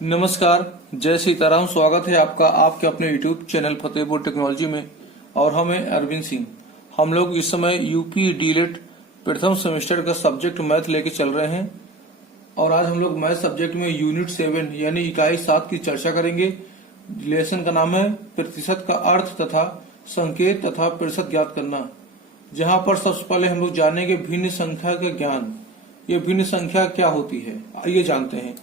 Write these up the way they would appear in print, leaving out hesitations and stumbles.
नमस्कार, जय सीताराम। स्वागत है आपका आपके अपने YouTube चैनल फतेहपुर टेक्नोलॉजी में। और हम हैं अरविंद सिंह। हम लोग इस समय यूपी डीलेट प्रथम सेमेस्टर का सब्जेक्ट मैथ लेके चल रहे हैं और आज हम लोग मैथ सब्जेक्ट में यूनिट 7 यानी इकाई 7 की चर्चा करेंगे। लेसन का नाम है प्रतिशत का अर्थ तथा संकेत तथा प्रतिशत ज्ञात करना, जहाँ पर सबसे पहले हम लोग जानेंगे भिन्न संख्या का ज्ञान। ये भिन्न संख्या क्या होती है, आइए जानते हैं।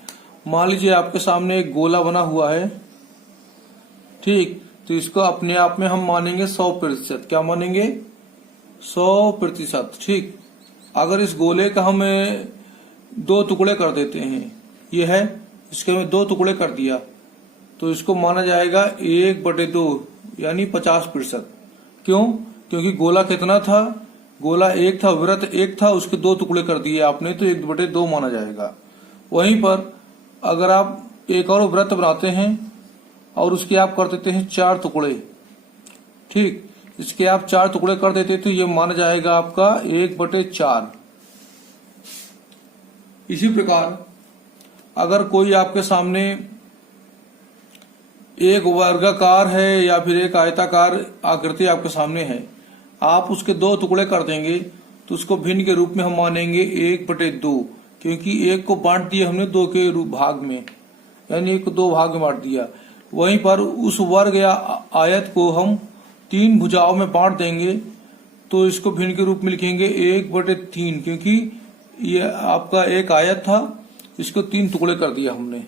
मान लीजिए आपके सामने एक गोला बना हुआ है, ठीक, तो इसको अपने आप में हम मानेंगे 100%। क्या मानेंगे? 100%। ठीक, अगर इस गोले का हमें 2 टुकड़े कर देते हैं, ये है, इसके हमें 2 टुकड़े कर दिया, तो इसको माना जाएगा 1/2 यानी 50%। क्यों? क्योंकि गोला कितना था? गोला 1 था, वृत्त 1 था, उसके 2 टुकड़े कर दिए आपने, तो 1/2 माना जाएगा। वहीं पर अगर आप एक और वृत्त बनाते हैं और उसके आप कर देते हैं 4 टुकड़े, ठीक, इसके आप 4 टुकड़े कर देते तो ये माना जाएगा आपका 1/4। इसी प्रकार अगर कोई आपके सामने एक वर्गाकार है या फिर एक आयताकार आकृति आपके सामने है, आप उसके 2 टुकड़े कर देंगे तो उसको भिन्न के रूप में हम मानेंगे 1/2, क्योंकि एक को बांट दिया हमने 2 के भाग में, यानी एक को 2 भाग में बांट दिया। वहीं पर उस वर्ग या आयत को हम 3 भुजाओं में बांट देंगे तो इसको भिन्न के रूप में लिखेंगे 1/3, क्योंकि ये आपका एक आयत था, इसको 3 टुकड़े कर दिया हमने।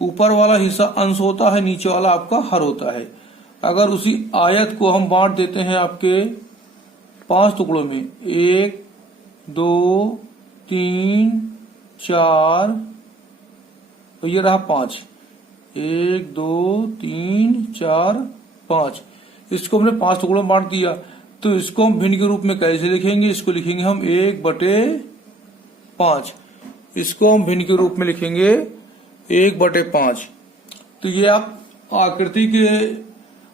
ऊपर वाला हिस्सा अंश होता है, नीचे वाला आपका हर होता है। अगर उसी आयत को हम बांट देते हैं आपके 5 टुकड़ों में, 1 2 3 4, और ये रहा 5, 1 2 3 4 5, इसको हमने 5 टुकड़ों में बांट दिया, तो इसको हम भिन्न के रूप में कैसे लिखेंगे? इसको लिखेंगे हम 1/5। इसको हम भिन्न के रूप में लिखेंगे 1/5। तो ये आप आकृति के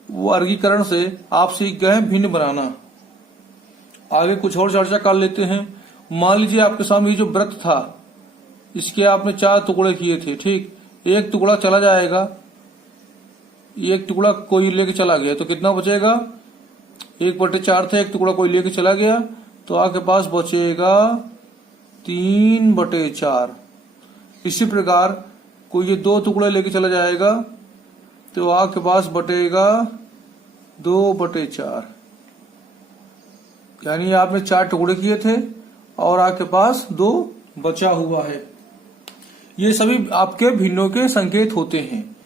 वर्गीकरण से आप सीख गए भिन्न बनाना। आगे कुछ और चर्चा कर लेते हैं। मान लीजिए आपके सामने ये जो वृत्त था, इसके आपने 4 टुकड़े किए थे, ठीक, एक टुकड़ा चला जाएगा, एक टुकड़ा कोई लेके चला गया, तो कितना बचेगा? 1/4 था, एक टुकड़ा कोई लेके चला गया, तो आपके पास बचेगा 3/4। इसी प्रकार कोई ये 2 टुकड़े लेके चला जाएगा तो आपके पास बटेगा 2/4, यानी आपने 4 टुकड़े किए थे और आपके पास 2 बचा हुआ है। ये सभी आपके भिन्नों के संकेत होते हैं।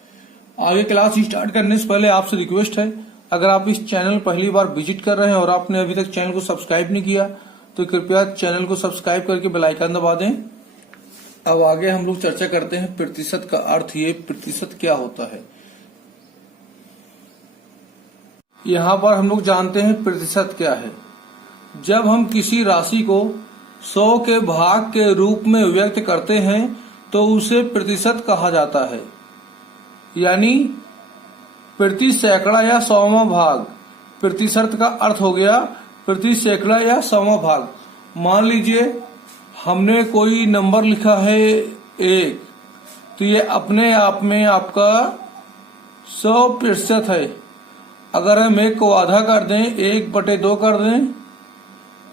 आगे क्लास स्टार्ट करने से पहले आपसे रिक्वेस्ट है, अगर आप इस चैनल पहली बार विजिट कर रहे हैं और आपने अभी तक चैनल को सब्सक्राइब नहीं किया तो कृपया चैनल को सब्सक्राइब करके बेल आइकन दबा दें। अब आगे हम लोग चर्चा करते हैं प्रतिशत का अर्थ। ये प्रतिशत क्या होता है, यहाँ पर हम लोग जानते हैं प्रतिशत क्या है। जब हम किसी राशि को 100 के भाग के रूप में व्यक्त करते हैं तो उसे प्रतिशत कहा जाता है, यानी प्रति सैकड़ा या 100वां भाग। प्रतिशत का अर्थ हो गया प्रति सैकड़ा या 100वां भाग। मान लीजिए हमने कोई नंबर लिखा है 1, तो ये अपने आप में आपका 100% है। अगर हम 1 को आधा कर दें, 1/2 कर दें,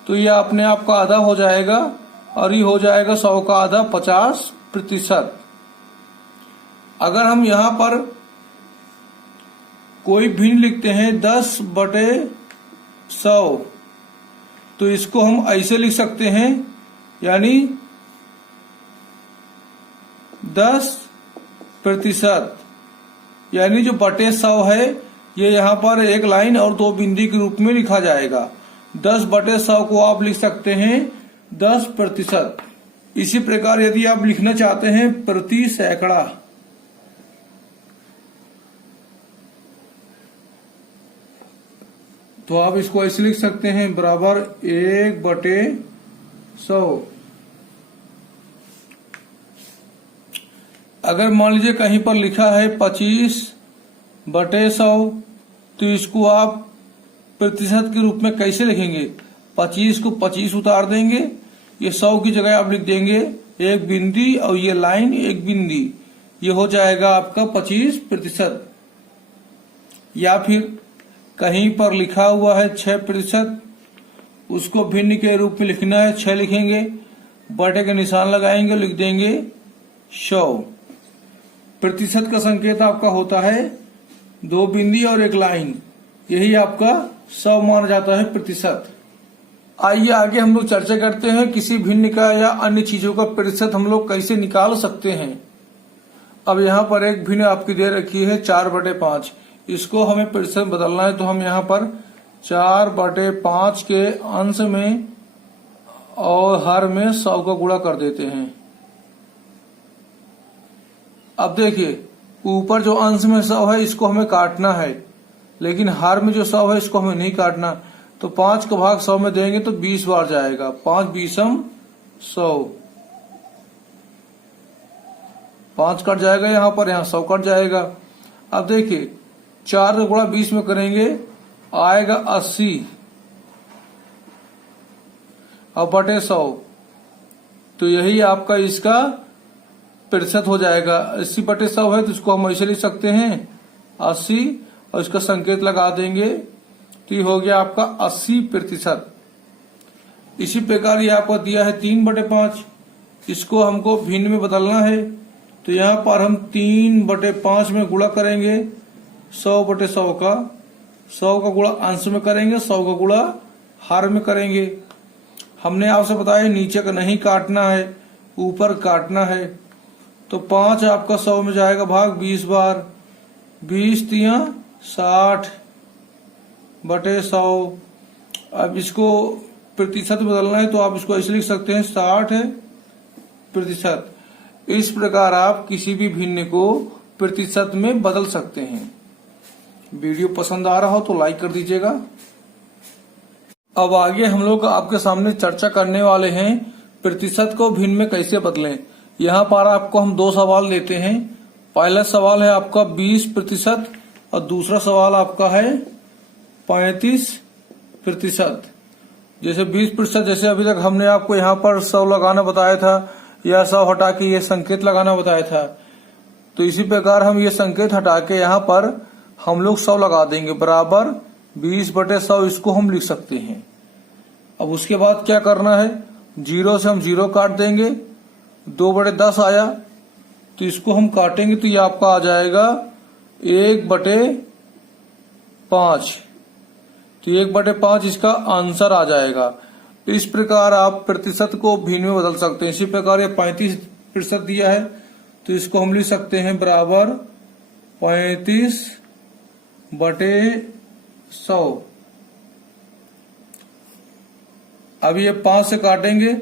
तो ये अपने आप का आधा हो जाएगा और ये हो जाएगा 100 का आधा, 50%। अगर हम यहाँ पर कोई भिन्न लिखते हैं 10/100, तो इसको हम ऐसे लिख सकते हैं, यानी 10%, यानी जो बटे 100 है ये यहाँ पर एक लाइन और 2 बिंदी के रूप में लिखा जाएगा। 10/100 को आप लिख सकते हैं 10%। इसी प्रकार यदि आप लिखना चाहते हैं प्रति सैकड़ा, तो आप इसको ऐसे लिख सकते हैं, बराबर 1/100। अगर मान लीजिए कहीं पर लिखा है 25/100, तो इसको आप प्रतिशत के रूप में कैसे लिखेंगे? 25 को 25 उतार देंगे, ये 100 की जगह आप लिख देंगे एक बिंदी और ये लाइन एक बिंदी, ये हो जाएगा आपका 25%। या फिर कहीं पर लिखा हुआ है 6%, उसको भिन्न के रूप में लिखना है, 6 लिखेंगे, बटे के निशान लगाएंगे, लिख देंगे 100। प्रतिशत का संकेत आपका होता है 2 बिंदी और 1 लाइन, यही आपका 100 माना जाता है प्रतिशत। आइए आगे हम लोग चर्चा करते हैं किसी भिन्न का या अन्य चीजों का प्रतिशत हम लोग कैसे निकाल सकते हैं। अब यहाँ पर एक भिन्न आपकी दे रखी है 4/5, इसको हमें प्रतिशत बदलना है, तो हम यहाँ पर 4/5 के अंश में और हर में 100 का गुणा कर देते हैं। अब देखिए ऊपर जो अंश में 100 है इसको हमें काटना है, लेकिन हर में जो 100 है इसको हमें नहीं काटना। तो 5 का भाग 100 में देंगे तो 20 बार जाएगा, 5 बीसम 100, 5 कट जाएगा यहाँ पर, यहाँ 100 कट जाएगा। अब देखिए 4 का गुणा 20 में करेंगे आएगा 80 और बटे 100, तो यही आपका इसका प्रतिशत हो जाएगा। 80/100 है तो इसको हम ऐसे लिख सकते हैं 80 और इसका संकेत लगा देंगे, तो ये हो गया आपका 80%। इसी प्रकार ये आपको दिया है 3/5, इसको हमको भिन्न में बदलना है, तो यहाँ पर हम 3/5 में गुणा करेंगे 100/100 का, 100 का गुणा अंश में करेंगे, 100 का गुणा हर में करेंगे। हमने आपसे बताया नीचे का नहीं काटना है, ऊपर काटना है। तो 5 आपका 100 में जाएगा भाग 20 बार, 20 तिया 60/100। अब इसको प्रतिशत बदलना है तो आप इसको ऐसे लिख सकते हैं 60%। इस प्रकार आप किसी भी भिन्न को प्रतिशत में बदल सकते हैं। वीडियो पसंद आ रहा हो तो लाइक कर दीजिएगा। अब आगे हम लोग आपके सामने चर्चा करने वाले हैं प्रतिशत को भिन्न में कैसे बदलें। यहाँ पर आपको हम 2 सवाल देते हैं। पहला सवाल है आपका 20% और दूसरा सवाल आपका है 35%। जैसे 20%, जैसे अभी तक हमने आपको यहाँ पर 100 लगाना बताया था या 100 हटा के ये संकेत लगाना बताया था, तो इसी प्रकार हम ये संकेत हटा के यहाँ पर हम लोग 100 लगा देंगे, बराबर 20/100 इसको हम लिख सकते हैं। अब उसके बाद क्या करना है, 0 से हम 0 काट देंगे, 2/10 आया तो इसको हम काटेंगे तो ये आपका आ जाएगा 1/5, तो 1/5 इसका आंसर आ जाएगा। इस प्रकार आप प्रतिशत को भिन्न में बदल सकते हैं। इसी प्रकार ये 35% दिया है तो इसको हम लिख सकते हैं बराबर 35/100। अब ये 5 से काटेंगे,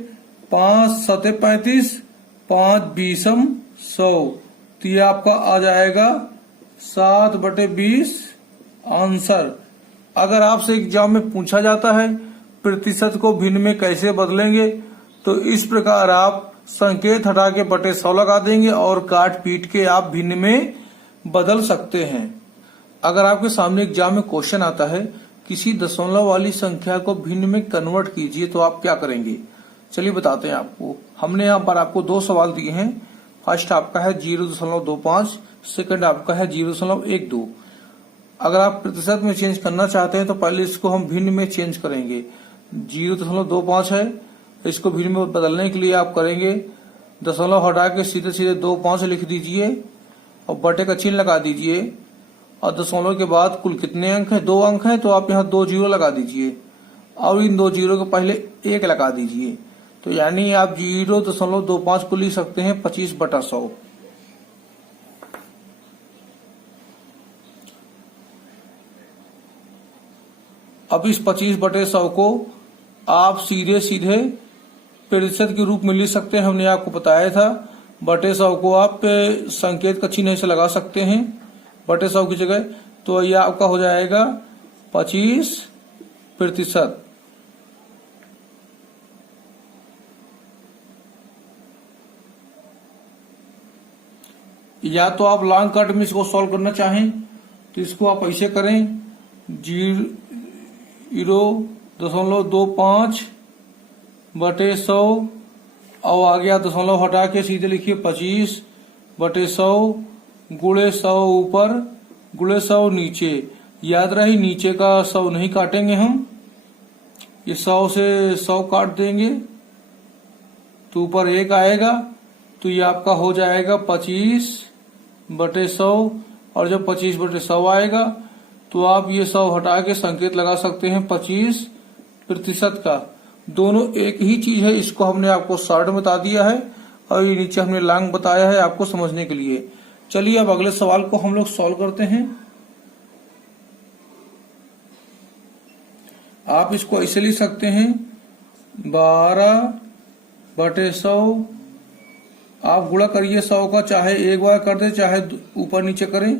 5 7 35, 5 बीसम 100, तो ये आपका आ जाएगा 7/20 आंसर। अगर आपसे एग्जाम में पूछा जाता है प्रतिशत को भिन्न में कैसे बदलेंगे, तो इस प्रकार आप संकेत हटा के बटे 100 लगा देंगे और काट पीट के आप भिन्न में बदल सकते हैं। अगर आपके सामने एग्जाम में क्वेश्चन आता है किसी दशमलव वाली संख्या को भिन्न में कन्वर्ट कीजिए, तो आप क्या करेंगे, चलिए बताते हैं आपको। हमने यहाँ पर आपको 2 सवाल दिए हैं। फर्स्ट आपका है 0.25, सेकंड आपका है 0.12। अगर आप प्रतिशत में चेंज करना चाहते हैं तो पहले इसको हम भिन्न में चेंज करेंगे। 0.25 है, इसको भिन्न में बदलने के लिए आप करेंगे दशमलव हटा के सीधे सीधे 2.5 लिख दीजिए और बटे का चिन्ह लगा दीजिए, और दशमलव के बाद कुल कितने अंक है, 2 अंक है, तो आप यहाँ 2 जीरो लगा दीजिए और इन 2 जीरो के पहले 1 लगा दीजिए, तो यानी आप 0.25 को लिख सकते हैं 25/100। अब इस 25/100 को आप सीधे सीधे प्रतिशत के रूप में लिख सकते हैं। हमने आपको बताया था बटे 100 को आप संकेत का चिन्ह से लगा सकते हैं बटे 100 की जगह, तो यह आपका हो जाएगा 25%। या तो आप लॉन्ग कट में इसको सॉल्व करना चाहें तो इसको आप ऐसे करें 0.25/100 और आगे आप दशमलव हटा के सीधे लिखिए 25 बटे 100 गुणे 100 ऊपर गुणे 100 नीचे। याद रही नीचे का 100 नहीं काटेंगे हम, ये 100 से 100 काट देंगे तो ऊपर 1 आएगा, तो ये आपका हो जाएगा 25 बटे 100। और जब 25 बटे 100 आएगा तो आप ये 100 हटा के संकेत लगा सकते हैं 25% का। दोनों एक ही चीज है, इसको हमने आपको शॉर्ट में बता दिया है और ये नीचे हमने लॉन्ग बताया है आपको समझने के लिए। चलिए अब अगले सवाल को हम लोग सॉल्व करते हैं। आप इसको ऐसे लिख सकते हैं 12 बटे 100। आप गुणा करिए 100 का, चाहे एक बार कर दे चाहे ऊपर नीचे करें,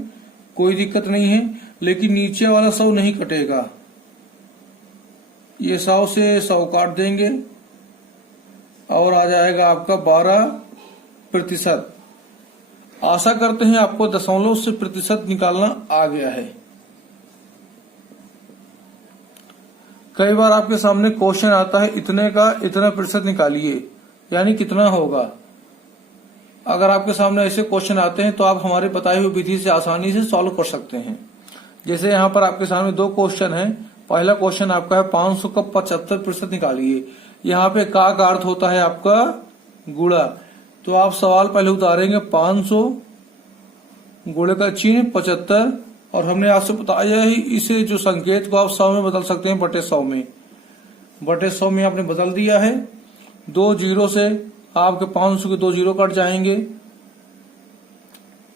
कोई दिक्कत नहीं है, लेकिन नीचे वाला 100 नहीं कटेगा। ये 100 से 100 काट देंगे और आ जाएगा आपका 12%। आशा करते हैं आपको दशमलव से प्रतिशत निकालना आ गया है। कई बार आपके सामने क्वेश्चन आता है इतने का इतना प्रतिशत निकालिए, यानी कितना होगा। अगर आपके सामने ऐसे क्वेश्चन आते हैं तो आप हमारे बताई हुई विधि से आसानी से सॉल्व कर सकते हैं। जैसे यहाँ पर आपके सामने दो क्वेश्चन है। पहला क्वेश्चन आपका है 500 का 75% निकालिए। यहाँ पे का अर्थ होता है आपका गुणा, तो आप सवाल पहले उतारेंगे 500 गुणे का चिन्ह 75, और हमने आपसे बताया ही इसे जो संकेत को आप 100 में बदल सकते हैं बटे 100 में। बटे 100 में आपने बदल दिया है। 2 जीरो से आपके 500 के 2 जीरो कट जाएंगे।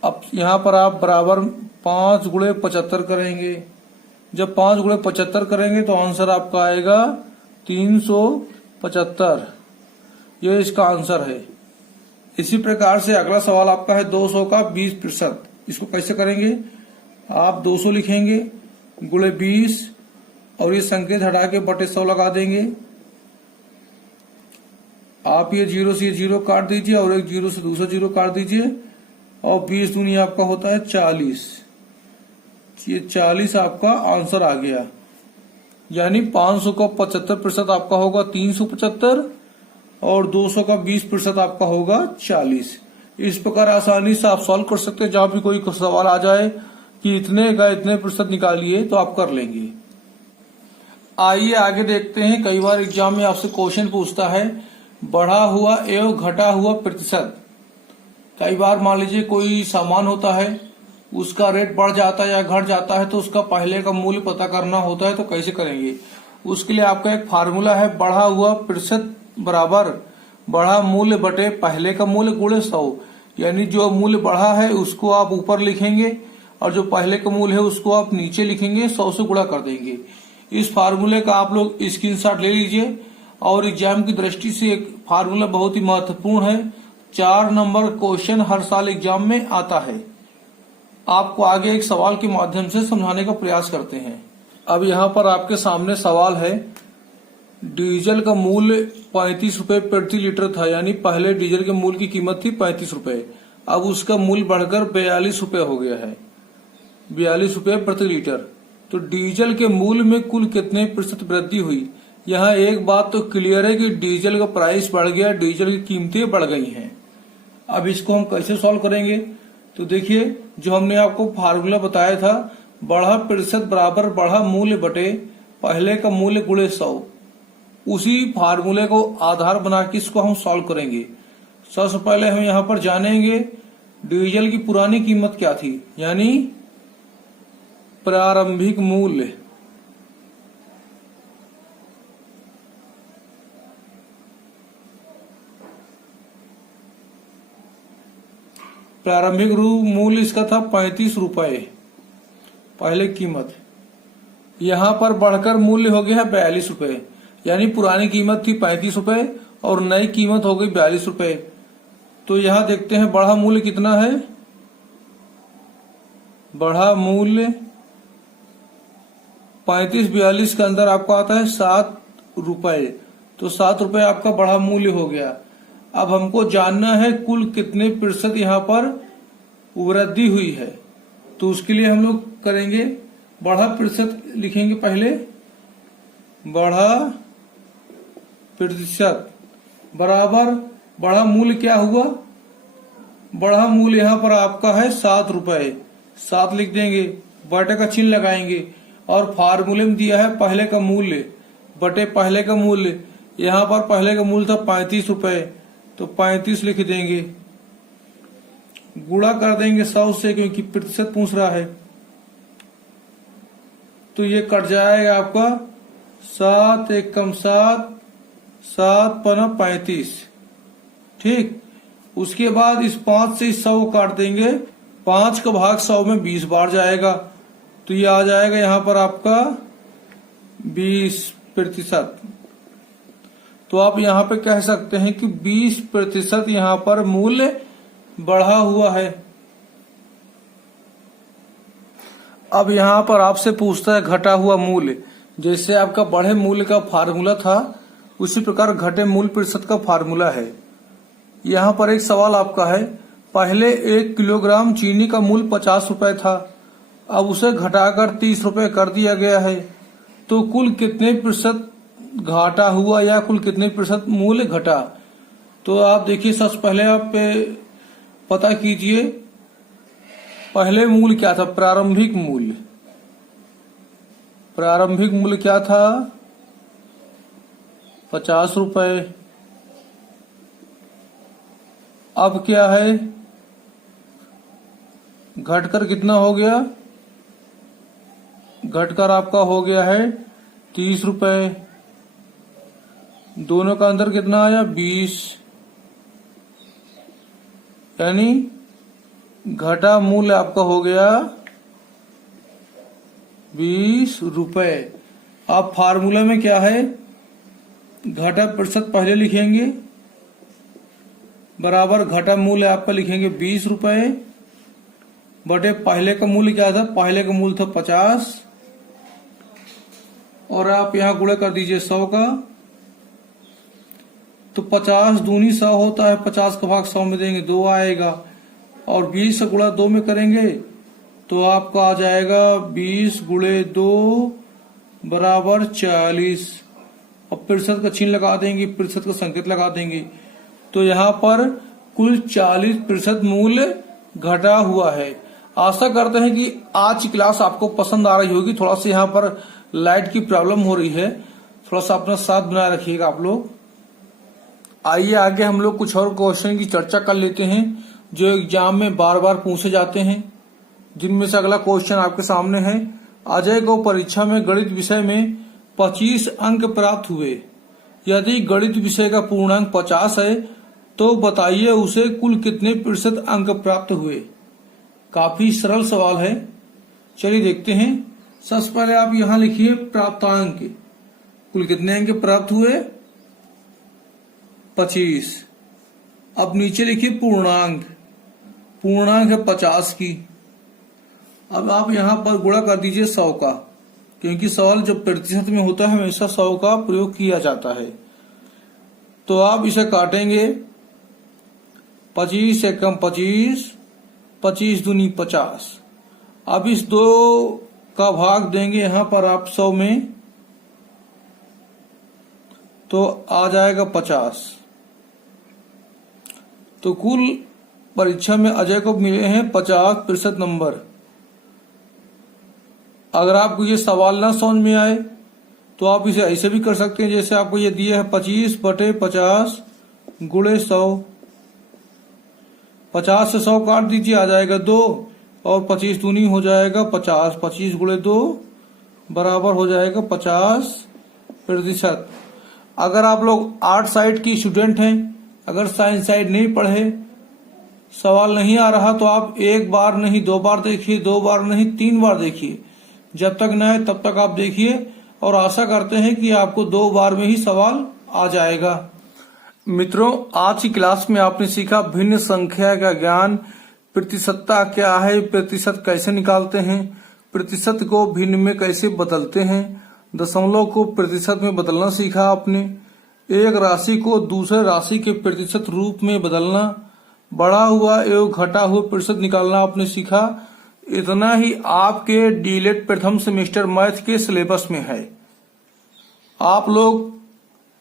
अब यहाँ पर आप बराबर 5 गुणे 75 करेंगे। जब 5 गुणे 75 करेंगे तो आंसर आपका आएगा 375। ये इसका आंसर है। इसी प्रकार से अगला सवाल आपका है 200 का 20%। इसको कैसे करेंगे, आप 200 लिखेंगे गुणे 20 और ये संकेत हटा के बटे 100 लगा देंगे। आप ये जीरो से ये जीरो काट दीजिए और एक जीरो से दूसरा जीरो काट दीजिए, और 20 दूनी आपका होता है 40। ये 40 आपका आंसर आ गया। यानी 500 का 75% आपका होगा 375 और 200 का 20% आपका होगा 40। इस प्रकार आसानी से आप सॉल्व कर सकते हैं। जहां भी कोई सवाल आ जाए कि इतने का इतने प्रतिशत निकालिए तो आप कर लेंगे। आइए आगे देखते हैं। कई बार एग्जाम में आपसे क्वेश्चन पूछता है बढ़ा हुआ एवं घटा हुआ प्रतिशत। कई बार मान लीजिए कोई सामान होता है, उसका रेट बढ़ जाता है या घट जाता है, तो उसका पहले का मूल्य पता करना होता है। तो कैसे करेंगे, उसके लिए आपका एक फार्मूला है, बढ़ा हुआ प्रतिशत बराबर बढ़ा मूल्य बटे पहले का मूल्य गुणे 100। यानी जो मूल्य बढ़ा है उसको आप ऊपर लिखेंगे और जो पहले का मूल्य है उसको आप नीचे लिखेंगे, 100 से गुणा कर देंगे। इस फार्मूले का आप लोग स्क्रीनशॉट ले लीजिए। और एग्जाम की दृष्टि से एक फार्मूला बहुत ही महत्वपूर्ण है। 4 नंबर क्वेश्चन हर साल एग्जाम में आता है। आपको आगे एक सवाल के माध्यम से समझाने का प्रयास करते हैं। अब यहाँ पर आपके सामने सवाल है, डीजल का मूल्य 35 रुपए प्रति लीटर था। यानी पहले डीजल के मूल्य की कीमत थी 35 रुपए, अब उसका मूल्य बढ़कर 42 रुपए हो गया है, 42 रुपए प्रति लीटर। तो डीजल के मूल्य में कुल कितने प्रतिशत वृद्धि हुई। यहाँ एक बात तो क्लियर है कि डीजल का प्राइस बढ़ गया, डीजल की कीमतें बढ़ गई हैं। अब इसको हम कैसे सॉल्व करेंगे, तो देखिए जो हमने आपको फार्मूला बताया था, बढ़ा प्रतिशत बराबर बढ़ा मूल्य बटे पहले का मूल्य गुणे 100, उसी फार्मूले को आधार बना के इसको हम सॉल्व करेंगे। सबसे पहले हम यहाँ पर जानेंगे डीजल की पुरानी कीमत क्या थी, यानी प्रारंभिक मूल्य। प्रारंभिक मूल्य इसका था 35 रुपए पहले कीमत। यहाँ पर बढ़कर मूल्य हो गया है 42 रुपए। यानी पुरानी कीमत थी 35 रुपए और नई कीमत हो गई 42 रुपए। तो यहाँ देखते हैं बढ़ा मूल्य कितना है। बढ़ा मूल्य 35-42 के अंदर आपको आता है 7 रुपए। तो 7 रुपए आपका बढ़ा मूल्य हो गया। अब हमको जानना है कुल कितने प्रतिशत यहाँ पर वृद्धि हुई है। तो उसके लिए हम लोग करेंगे बढ़ा प्रतिशत लिखेंगे पहले, बढ़ा प्रतिशत बराबर बढ़ा मूल्य क्या हुआ बढ़ा मूल्य यहाँ पर आपका है 7 रुपए, 7 लिख देंगे, बटे का चिन्ह लगाएंगे और फार्मूले में दिया है पहले का मूल्य बटे पहले का मूल्य। यहाँ पर पहले का मूल्य था 35 रुपए, तो 35 लिख देंगे, गुणा कर देंगे 100 से क्योंकि प्रतिशत पूछ रहा है, तो ये कट जाएगा आपका 7 एकम 7, 7 पना 35। ठीक, उसके बाद इस 5 से इस 100 काट देंगे, 5 का भाग 100 में 20 बार जाएगा, तो ये आ जाएगा यहाँ पर आपका 20%। तो आप यहाँ पे कह सकते हैं कि 20% यहाँ पर मूल्य बढ़ा हुआ है। अब यहाँ पर आपसे पूछता है घटा हुआ मूल्य। जैसे आपका बढ़े मूल्य का फार्मूला था उसी प्रकार घटे मूल्य प्रतिशत का फार्मूला है। यहाँ पर एक सवाल आपका है, पहले 1 किलोग्राम चीनी का मूल्य 50 रुपए था, अब उसे घटाकर 30 रुपए कर दिया गया है, तो कुल कितने प्रतिशत घाटा हुआ या कुल कितने प्रतिशत मूल्य घटा। तो आप देखिए, सबसे पहले आप पता कीजिए पहले मूल्य क्या था। प्रारंभिक मूल्य, प्रारंभिक मूल्य क्या था 50 रुपए। अब क्या है, घटकर कितना हो गया, घटकर आपका हो गया है 30 रुपए। दोनों का अंतर कितना आया 20, यानी घटा मूल्य आपका हो गया 20 रुपए। अब फार्मूला में क्या है, घटा प्रतिशत पहले लिखेंगे बराबर घटा मूल्य आपका लिखेंगे 20 रुपए बटे पहले का मूल्य क्या था, पहले का मूल्य था 50, और आप यहाँ गुणा कर दीजिए 100 का, तो 50 दूनी 100 होता है, 50 का भाग 100 में देंगे 2 आएगा, और 20 से गुणा 2 में करेंगे तो आपका आ जाएगा 20 गुणे 2 बराबर 40। अब प्रतिशत का चिन्ह लगा देंगे, प्रतिशत का संकेत लगा देंगे, तो यहाँ पर कुल 40% मूल्य घटा हुआ है। आशा करते हैं कि आज की क्लास आपको पसंद आ रही होगी। थोड़ा सा यहाँ पर लाइट की प्रॉब्लम हो रही है, थोड़ा सा अपना साथ बनाए रखिएगा आप लोग। आइए आगे हम लोग कुछ और क्वेश्चन की चर्चा कर लेते हैं जो एग्जाम में बार बार पूछे जाते हैं, जिनमें से अगला क्वेश्चन आपके सामने है। अजय को परीक्षा में गणित विषय में 25 अंक प्राप्त हुए। यदि गणित विषय का पूर्णांक 50 है तो बताइए उसे कुल कितने प्रतिशत अंक प्राप्त हुए। काफी सरल सवाल है, चलिए देखते हैं। सबसे पहले आप यहाँ लिखिए प्राप्तांक, कुल कितने अंक प्राप्त हुए 25। अब नीचे लिखिए पूर्णांक, पूर्णांक है 50 की। अब आप यहाँ पर गुणा कर दीजिए 100 का, क्योंकि सवाल जब प्रतिशत में होता है हमेशा 100 का प्रयोग किया जाता है। तो आप इसे काटेंगे, 25 एकम 25, 25 दूनी 50। अब इस 2 का भाग देंगे यहाँ पर आप 100 में, तो आ जाएगा 50। तो कुल परीक्षा में अजय को मिले हैं 50% नंबर। अगर आपको ये सवाल ना समझ में आए तो आप इसे ऐसे भी कर सकते हैं, जैसे आपको ये दिया है 25 बटे 50 गुणे 100। 50 से 100 काट दीजिए, आ जाएगा 2, और 25 दूनी हो जाएगा 50, 25 गुणे 2 बराबर हो जाएगा 50%। अगर आप लोग आर्ट साइड की स्टूडेंट हैं, अगर साइंस साइड नहीं पढ़े, सवाल नहीं आ रहा, तो आप एक बार नहीं 2 बार देखिए, 2 बार नहीं 3 बार देखिए, जब तक न आए तब तक आप देखिए, और आशा करते हैं कि आपको 2 बार में ही सवाल आ जाएगा। मित्रों, आज की क्लास में आपने सीखा भिन्न संख्या का ज्ञान, प्रतिशतता क्या है, प्रतिशत कैसे निकालते हैं, प्रतिशत को भिन्न में कैसे बदलते हैं, दशमलव को प्रतिशत में बदलना सीखा आपने, एक राशि को दूसरे राशि के प्रतिशत रूप में बदलना, बढ़ा हुआ एवं घटा हुआ प्रतिशत निकालना आपने सीखा। इतना ही आपके डीलेट प्रथम सेमेस्टर मैथ के सिलेबस में है। आप लोग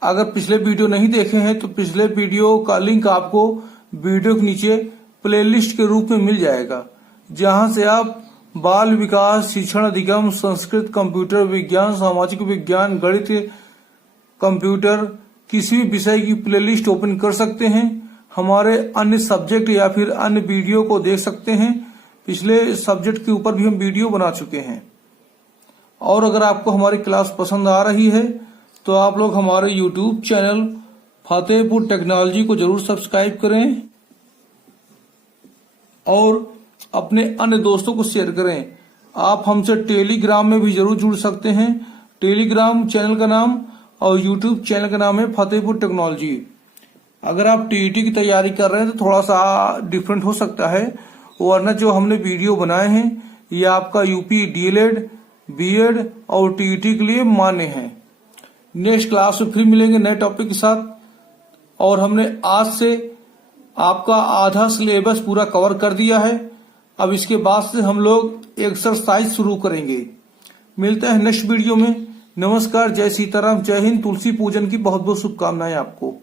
अगर पिछले वीडियो नहीं देखे हैं तो पिछले वीडियो का लिंक आपको वीडियो के नीचे प्लेलिस्ट के रूप में मिल जाएगा, जहां से आप बाल विकास, शिक्षण अधिगम, संस्कृत, कंप्यूटर विज्ञान, सामाजिक विज्ञान, गणित, कंप्यूटर, किसी भी विषय की प्लेलिस्ट ओपन कर सकते हैं। हमारे अन्य सब्जेक्ट या फिर अन्य वीडियो को देख सकते हैं। पिछले सब्जेक्ट के ऊपर भी हम वीडियो बना चुके हैं। और अगर आपको हमारी क्लास पसंद आ रही है तो आप लोग हमारे YouTube चैनल फतेहपुर टेक्नोलॉजी को जरूर सब्सक्राइब करें और अपने अन्य दोस्तों को शेयर करें। आप हमसे टेलीग्राम में भी जरूर जुड़ सकते हैं। टेलीग्राम चैनल का नाम और YouTube चैनल का नाम है फतेहपुर टेक्नोलॉजी। अगर आप टीईटी की तैयारी कर रहे हैं तो थोड़ा सा डिफरेंट हो सकता है, वरना जो हमने वीडियो बनाए हैं ये आपका यूपी डीएलएड, बीएड और टीईटी के लिए मान्य है। नेक्स्ट क्लास में फिर मिलेंगे नए टॉपिक के साथ। और हमने आज से आपका आधा सिलेबस पूरा कवर कर दिया है। अब इसके बाद से हम लोग एक्सरसाइज शुरू करेंगे। मिलते हैं नेक्स्ट वीडियो में। नमस्कार, जय सीताराम, जय हिंद। तुलसी पूजन की बहुत बहुत शुभकामनाएं आपको।